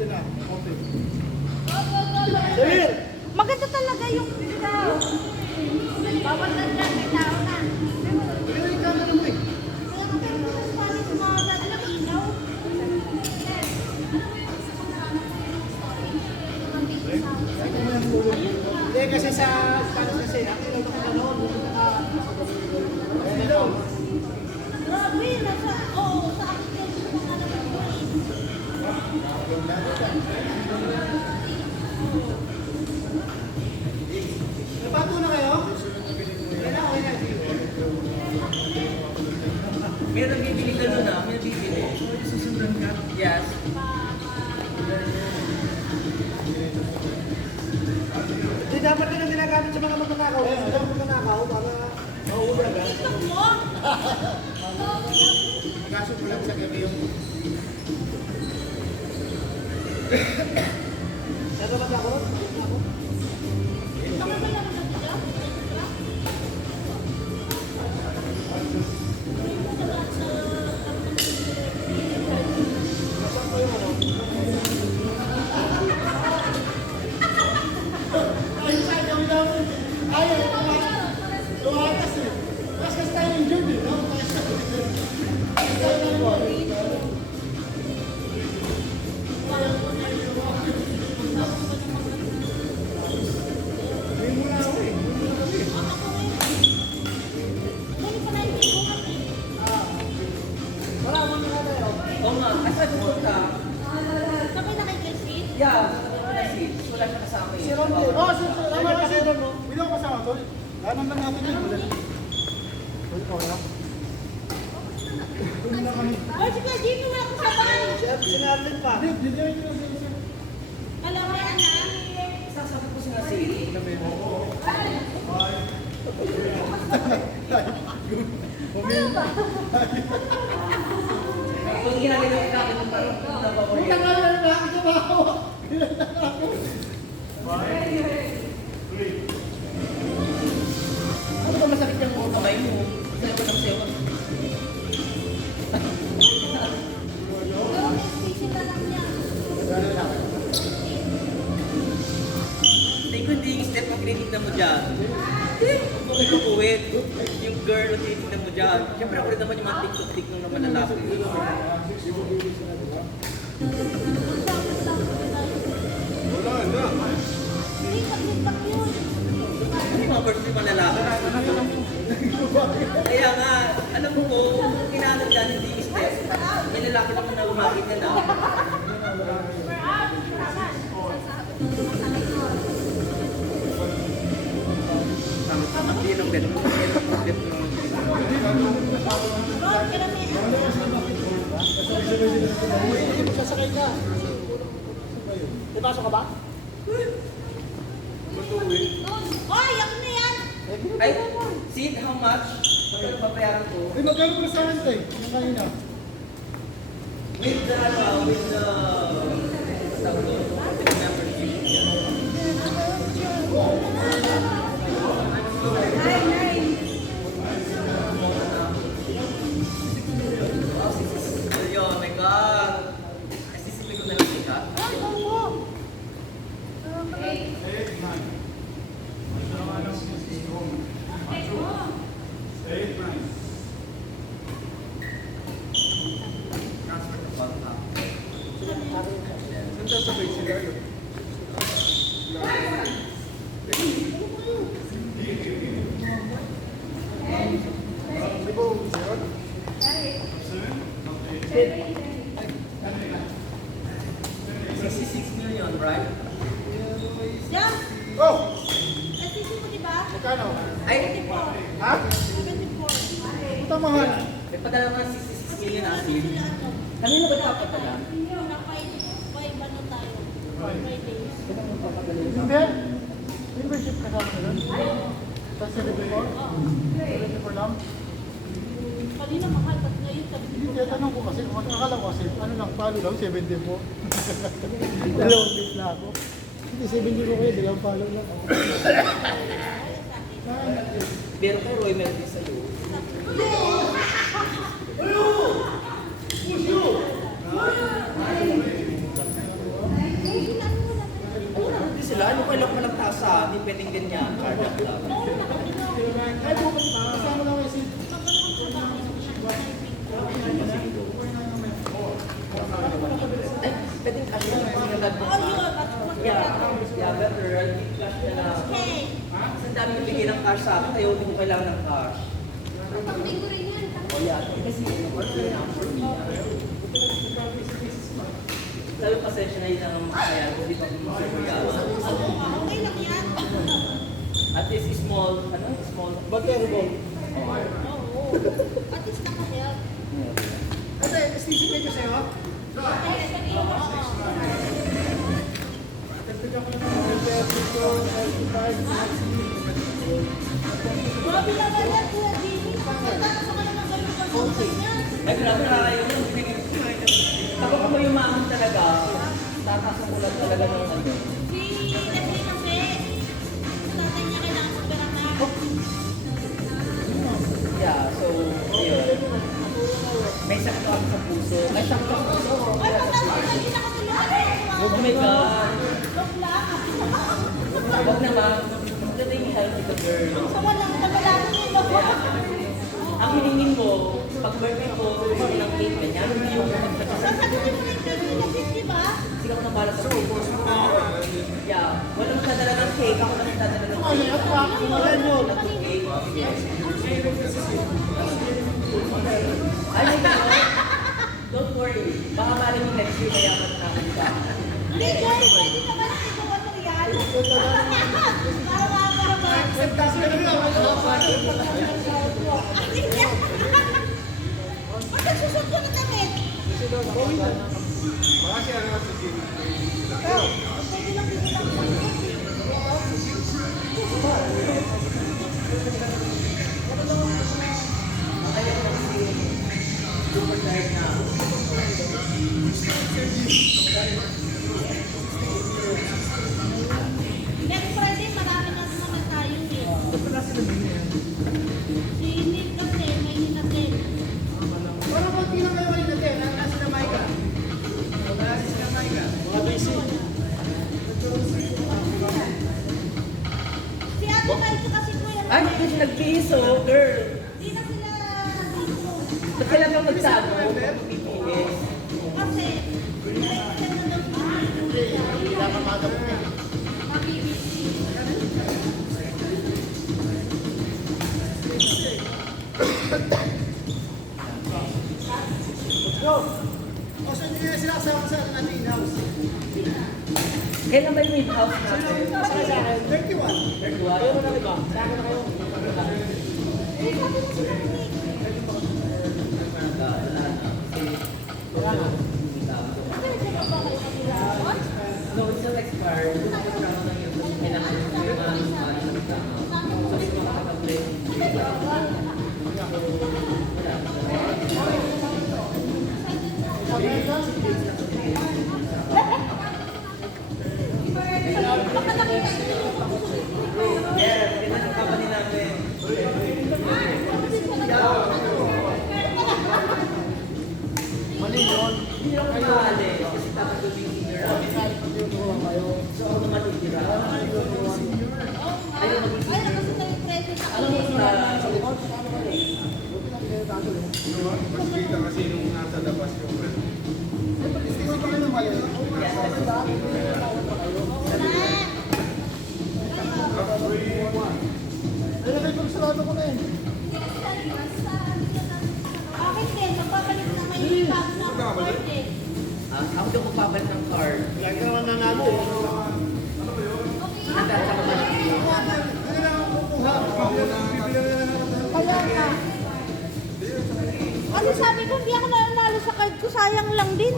Dito na. Okay. Sir! Maganda talaga yung video. Bawal na dyan, may tao na. Pero yung camera mo eh. Hindi kasi sa Spanish kasi, ang ilaw na kumanoon. Ilaw. Grabe, nasa, oo, sa akin yung mga Napato na kayo? Wala na, okay na. Meron bibili ka doon ah, may bibili. Susundan ka? Yes. Hindi dapat din ang ginagamit sa mga magnanakaw. Sa mga magnanakaw, para mauuli agad. Kaso mo lang sa gabi yung... Nagamat ako? Oo nga, asa doon ka? Sabay nakikisip? Yeah, wala siya kasama eh. Si Ron din. Oh, tama na si Ron mo. Hindi ako kasama to. Laman lang natin yun. Uy, ikaw na. Doon na kami. Oy, sige, dito wala ko sabay. Si Arlen pa. Hindi, hindi na siya. Alam mo yan, ha? Sasabi ko sila si Ano ba? Pag ginagawa ka natin ng parang Hindi na nga lang nakakabaho. ano ba masakit yung mga kamay mo? Sa'yo ko lang sa'yo. Pero may station na lang yan. Hindi ko hindi yung step ang tinitignan mo dyan. Huwag mo kukuwit. Yung girl ang tinitignan mo dyan. Siyempre ako rin naman yung mga tiktok-tiktok naman na lalaki. Wala na. Hindi, pag-itak yun. Ano yung mga first time mga lalaki? Kaya nga, alam mo ko, kinahanap dyan hindi yung step. May lalaki naman na umagit na na. Tama-tama, hindi lang ganun. Ron, karami. Sasakay ka. May pasok ka ba? Oy, ako na yan. Ay, Sid, how much? Magkano papayaran ko? Eh, magkano pa sa akin tayo? Ano kanina? With the tawag doon, with the membership. Wow, 66 million. Oh my God. Sisipin ko na lang siya. Oy, oo. Sasabay sila yun. Di ba, sir? 66 million, right? Yan. Oh! Nasisi mo, di ba? Magkano? Ay, 74. Ha? 74. Ito mahal. may padala mo ng 66 million na Sid. Kanino ba dapat pala? Na 5 ano tayo? 5 days. Hindi. Membership kasama na doon. Sa 74? 74 lang? Kanina mahal, pag ngayon Hindi, 74. tanong ko kasi, kung akala ko kasi, ano lang, palo lang, 70 po. Dalawang days na ako. Hindi, 70 ko kayo, dalawang palo lang ako. Pero kay Roy Melvin sa'yo. wala ko lang tasa, hindi pwedeng ganyan. Charge up lang. Ay, bukas pa. Kasama na kasi. Ay, pwedeng cash lang. Yeah, better. I'll give cash na lang. Kasi ang dami bigay ng cash sa akin, ayaw hindi ko kailangan ng cash. Oh yeah, kasi order na for me. Sabi ko pasensya na yun ang kaya, hindi pa At least small, small. Bakit ba? At least naka-help. Kasi, STC kayo sa'yo? Tagpigan ko naman ng 35, Grabe naman yan, Kuya Jimmy. Pagkatapos ka naman ganun ka niya. Ay, grabe na kayo yun. Kapag ako yumaman talaga, tatasan ko lang talaga ng ano. Si Leslie kasi, sa tatay niya kailangan magperanak. Yeah, so, yun. May sakto ako sa puso. Ay, sakto sa puso. Ay, pagkatapos ka hindi nakatulungan. Oh my God. Joke lang. Huwag naman. Magdating healthy ka, girl. Sa walang pagkalaman nilo. Ang hiningin mo, pag birthday ko, gusto ko ng cake ganyan. Hindi yung Sasagutin mo rin kayo nila, di ba? Sige ako na bala sa cake. Yeah. Wala magdadala ng cake. Ako na magdadala ng cake. Ay, my God. Don't worry. Baka maling yung next year kaya natin ka. Hindi, guys. Pwede naman ito material. Para makakaraman. Ba't nagsusot ko na damit? Pwede lang bigyan ako sa Super tired na. Next Friday, marami na naman tayo eh. Si Neil kasi, may hinatin. Parang konti lang kayo kayo natin. Nasa na Maika. Mga busy. Si Ate Maito kasi po yan. Ay, hindi siya nagpiso, girl. Di na sila dito. Ba't kailan ka magsago? PPS. Kasi, may sila na daw Wala ka madam ko. mag-BBC. Yo! O, saan nyo sila kasama sa natin in-house? Kailan ba yung mid-house natin? Sa akin, 31. Third one? Kayo mo na ba? Sa akin na kayo. Eh, sabi mo sila ni Wala na. Kasi sila ba kayo mag-ilawan? No, it's not expired. Kailangan lang yun. Kailangan yung mga so, hindi ko makakapag-play. Baka nakita nyo yung Yeah, ganyan ang company namin. Mali yun. Hindi ako maalis kasi dapat gawing senior namin. So, ako naman titira. Ay, kasi na-impression sa Alam mo sa likod? Magkita kasi nung nasa labas yung Hindi ko pa kayo mali. Yes, yes. Ay, nakipagsalado ko na eh. Akin din, magpapalik na may bag na birthday. Ako daw magpapal ng card. Lagi naman na natin. Hanggang sa mga Kaya ka. Ano sabi ko, hindi ako nanalo sa card ko, sayang lang din.